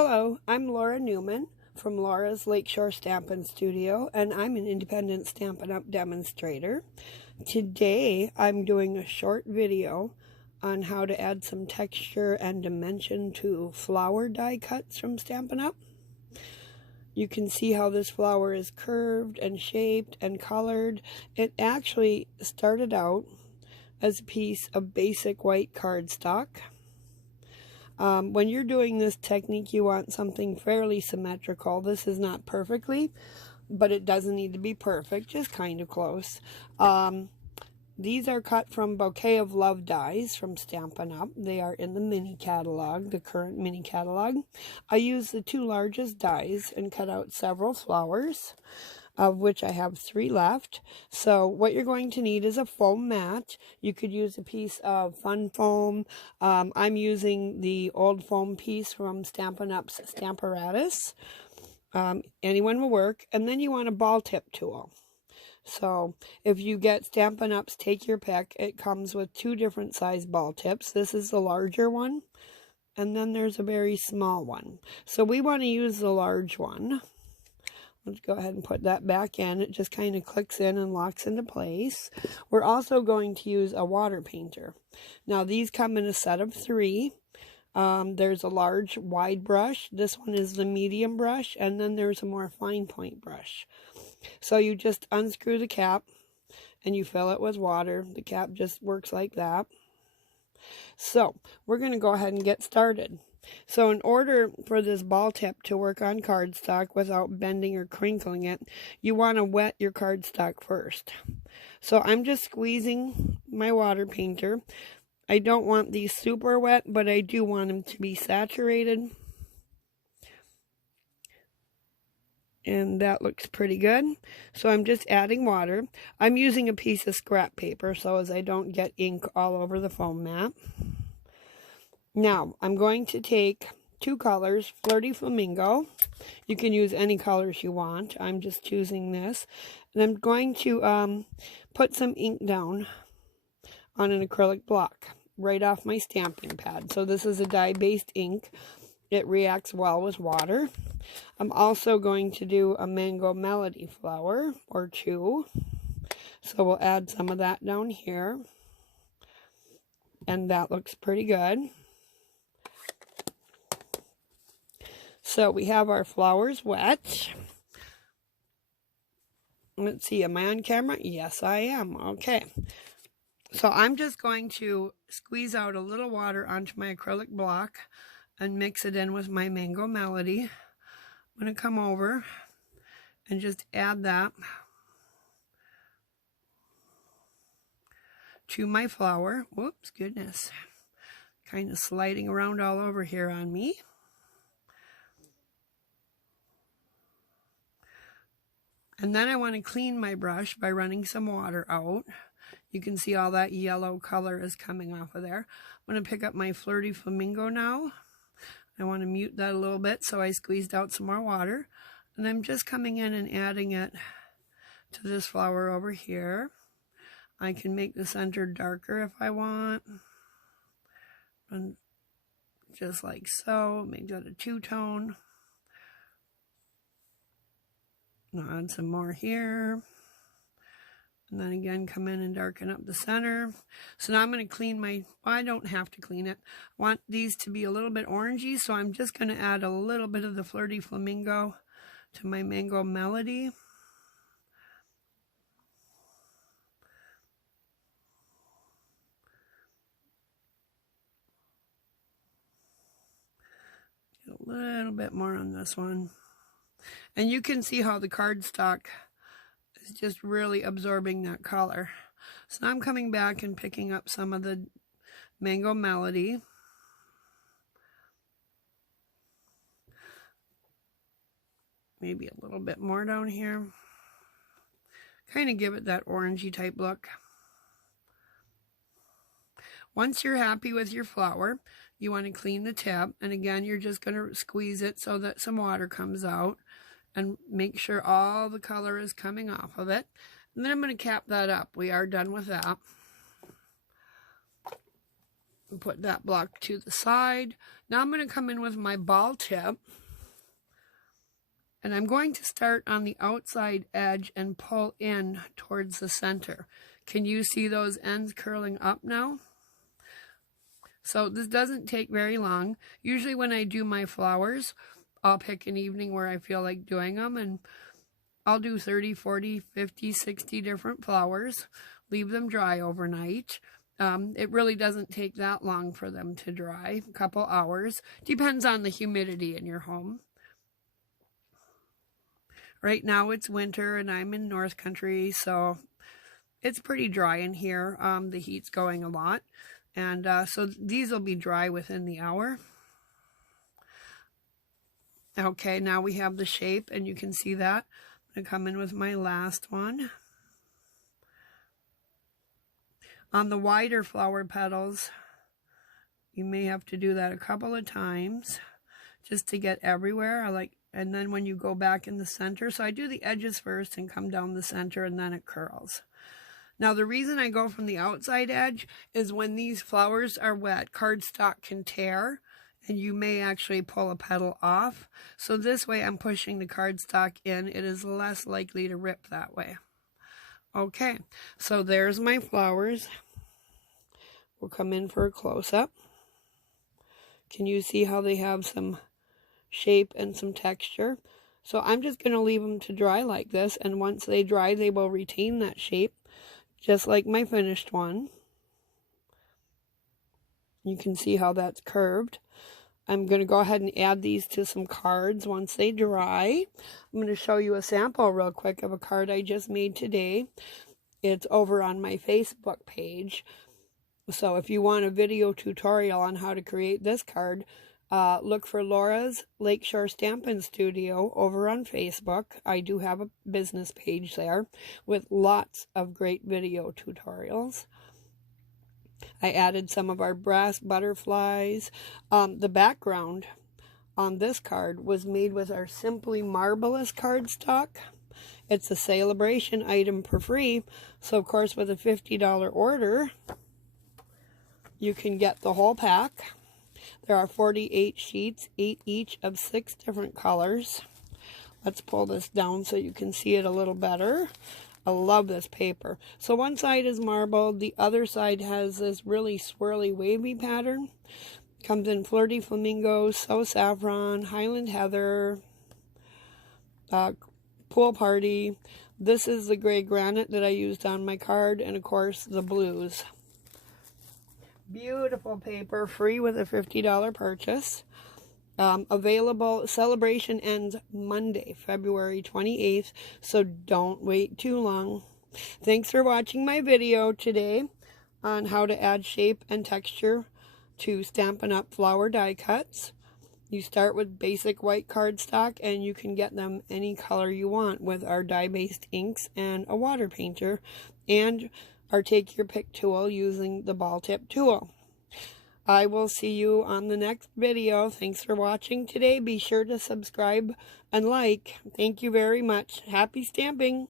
Hello, I'm Laura Newman from Laura's Lakeshore Stampin' Studio, and I'm an independent Stampin' Up! Demonstrator. Today, I'm doing a short video on how to add some texture and dimension to flower die cuts from Stampin' Up! You can see how this flower is curved and shaped and colored. It actually started out as a piece of basic white cardstock. When you're doing this technique, you want something fairly symmetrical. This is not perfectly, but it doesn't need to be perfect, just kind of close. These are cut from Bouquet of Love dies from Stampin' Up! They are in the mini catalog, the current mini catalog. I used the two largest dies and cut out several flowers, of which I have 3 left. So what you're going to need is a foam mat. You could use a piece of fun foam. I'm using the old foam piece from Stampin' Up's Stamparatus. Anyone will work. And then you want a ball tip tool. So if you get Stampin' Up's Take Your Pick, it comes with 2 different size ball tips. This is the larger one, and then there's a very small one. So we want to use the large one. Let's go ahead and put that back in. It just kind of clicks in and locks into place. We're also going to use a water painter. Now these come in a set of 3. There's a large wide brush. This one is the medium brush, and then there's a more fine point brush. So you just unscrew the cap and you fill it with water. The cap just works like that. So we're going to go ahead and get started. So in order for this ball tip to work on cardstock without bending or crinkling it, you want to wet your cardstock first. So I'm just squeezing my water painter. I don't want these super wet, but I do want them to be saturated. And that looks pretty good. So I'm just adding water. I'm using a piece of scrap paper so as I don't get ink all over the foam mat. Now, I'm going to take 2 colors, Flirty Flamingo. You can use any colors you want. I'm just choosing this. And I'm going to put some ink down on an acrylic block right off my stamping pad. So this is a dye-based ink. It reacts well with water. I'm also going to do a Mango Melody flower or 2. So we'll add some of that down here. And that looks pretty good. So we have our flowers wet. Let's see, am I on camera? Yes, I am. Okay. So I'm just going to squeeze out a little water onto my acrylic block and mix it in with my Mango Melody. I'm going to come over and just add that to my flower. Whoops, goodness. Kind of sliding around all over here on me. And then I want to clean my brush by running some water out. You can see all that yellow color is coming off of there. I'm going to pick up my Flirty Flamingo now. I want to mute that a little bit, so I squeezed out some more water. And I'm just coming in and adding it to this flower over here. I can make the center darker if I want. And just like so, make that a 2-tone. I'll add some more here. And then again, come in and darken up the center. So now I'm going to clean my, well, I don't have to clean it. I want these to be a little bit orangey, so I'm just going to add a little bit of the Flirty Flamingo to my Mango Melody. Get a little bit more on this one. And you can see how the cardstock is just really absorbing that color. So now I'm coming back and picking up some of the Mango Melody. Maybe a little bit more down here. Kind of give it that orangey type look. Once you're happy with your flower, you want to clean the tip. And again, you're just going to squeeze it so that some water comes out. And make sure all the color is coming off of it. And then I'm going to cap that up. We are done with that. Put that block to the side. Now I'm going to come in with my ball tip. And I'm going to start on the outside edge and pull in towards the center. Can you see those ends curling up now? So this doesn't take very long. Usually when I do my flowers, I'll pick an evening where I feel like doing them, and I'll do 30, 40, 50, 60 different flowers, leave them dry overnight. It really doesn't take that long for them to dry, a couple hours. Depends on the humidity in your home. Right now it's winter and I'm in North Country, so it's pretty dry in here. The heat's going a lot. And so these will be dry within the hour. Okay, now we have the shape, and you can see that. I'm going to come in with my last one. On the wider flower petals, you may have to do that a couple of times just to get everywhere. And then when you go back in the center, so I do the edges first and come down the center, and then it curls. Now the reason I go from the outside edge is when these flowers are wet, cardstock can tear, and you may actually pull a petal off. So this way I'm pushing the cardstock in. It is less likely to rip that way. Okay, so there's my flowers. We'll come in for a close-up. Can you see how they have some shape and some texture? So I'm just going to leave them to dry like this, and once they dry, they will retain that shape, just like my finished one. You can see how that's curved. I'm going to go ahead and add these to some cards once they dry. I'm going to show you a sample real quick of a card I just made today. It's over on my Facebook page. So if you want a video tutorial on how to create this card, look for Laura's Lakeshore Stampin' Studio over on Facebook. I do have a business page there with lots of great video tutorials. I added some of our brass butterflies. The background on this card was made with our Simply Marvelous cardstock. It's a celebration item for free. So, of course, with a $50 order, you can get the whole pack. There are 48 sheets, 8 each of 6 different colors. Let's pull this down so you can see it a little better. I love this paper. So one side is marbled, the other side has this really swirly wavy pattern. Comes in Flirty Flamingos, So Saffron, Highland Heather, Pool Party. This is the gray granite that I used on my card, and of course the blues. Beautiful paper, free with a $50 purchase. Available, celebration ends Monday, February 28th, so don't wait too long. Thanks for watching my video today on how to add shape and texture to Stampin' Up! Flower die cuts. You start with basic white cardstock, and you can get them any color you want with our dye-based inks and a water painter, and our Take Your Pick tool using the ball tip tool. I will see you on the next video. Thanks for watching today. Be sure to subscribe and like. Thank you very much. Happy stamping!